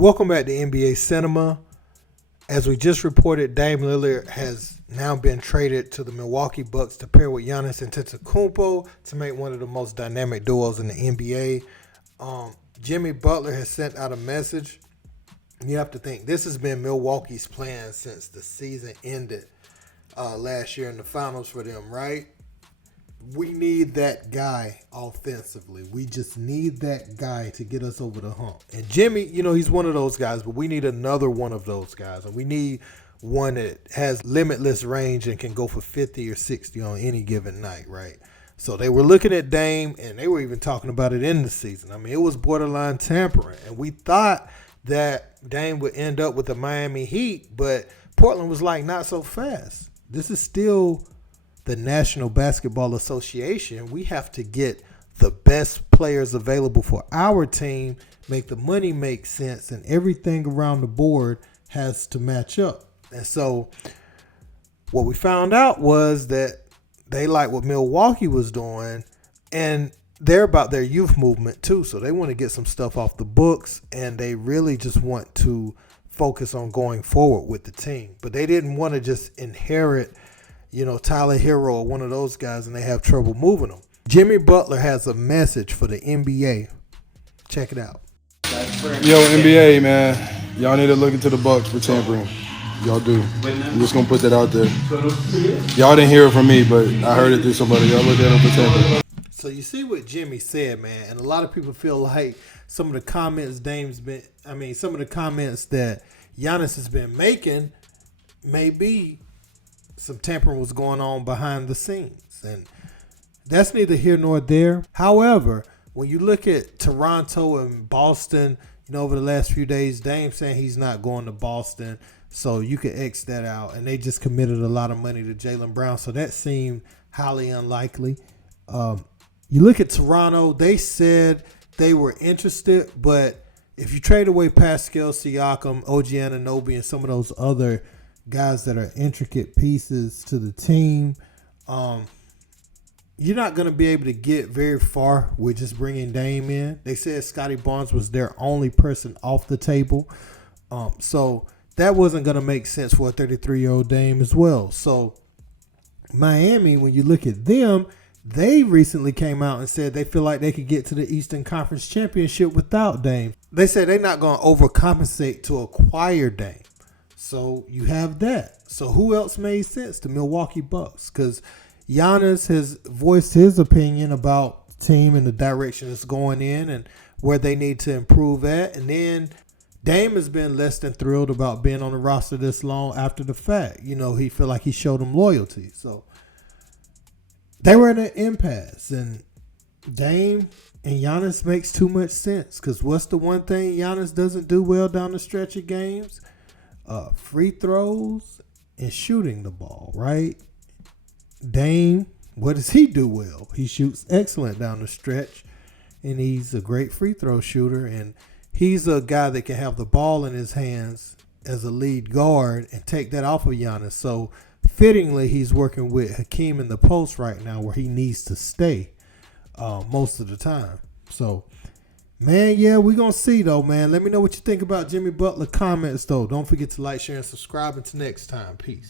Welcome back to NBA Cinema. As we just reported, Damian Lillard has now been traded to the Milwaukee Bucks to pair with Giannis Antetokounmpo to make one of the most dynamic duos in the NBA. Jimmy Butler has sent out a message. You have to think, this has been Milwaukee's plan since the season ended last year in the finals for them, right? We need that guy offensively. We just need that guy to get us over the hump. And Jimmy, he's one of those guys, but we need another one of those guys. And we need one that has limitless range and can go for 50 or 60 on any given night, right? So they were looking at Dame, and they were even talking about it in the season. I mean, it was borderline tampering. And we thought that Dame would end up with the Miami Heat, but Portland was like, not so fast. This is still the National Basketball Association. We have to get the best players available for our team, make the money make sense, and everything around the board has to match up. And so what we found out was that they like what Milwaukee was doing, and they're about their youth movement too. So they want to get some stuff off the books, and they really just want to focus on going forward with the team. But they didn't want to just inherit Tyler Hero or one of those guys, and they have trouble moving them. Jimmy Butler has a message for the NBA. Check it out. Yo, NBA, man. Y'all need to look into the Bucks for tampering. Y'all do. I'm just going to put that out there. Y'all didn't hear it from me, but I heard it through somebody. Y'all look at them for tampering. So you see what Jimmy said, man, and a lot of people feel like some of the comments some of the comments that Giannis has been making maybe some tampering was going on behind the scenes, and that's neither here nor there. However, when you look at Toronto and Boston, over the last few days, Dame saying he's not going to Boston, so you can X that out. And they just committed a lot of money to Jaylen Brown, so that seemed highly unlikely. You look at Toronto, they said they were interested, but if you trade away Pascal Siakam, OG Anunoby, and some of those other guys that are intricate pieces to the team, you're not going to be able to get very far with just bringing Dame in. They said Scotty Barnes was their only person off the table. So that wasn't going to make sense for a 33-year-old Dame as well. So Miami, when you look at them, they recently came out and said they feel like they could get to the Eastern Conference Championship without Dame. They said they're not going to overcompensate to acquire Dame. So you have that. So who else made sense? The Milwaukee Bucks. Because Giannis has voiced his opinion about the team and the direction it's going in and where they need to improve at. And then Dame has been less than thrilled about being on the roster this long after the fact. He feel like he showed them loyalty. So they were in an impasse. And Dame and Giannis makes too much sense. Because what's the one thing Giannis doesn't do well down the stretch of games? Free throws and shooting the ball, right? Dame, what does he do well? He shoots excellent down the stretch, and he's a great free throw shooter, and he's a guy that can have the ball in his hands as a lead guard and take that off of Giannis. So fittingly, he's working with Hakeem in the post right now where he needs to stay most of the time. So man, yeah, we're going to see, though, man. Let me know what you think about Jimmy Butler comments, though. Don't forget to like, share, and subscribe. Until next time. Peace.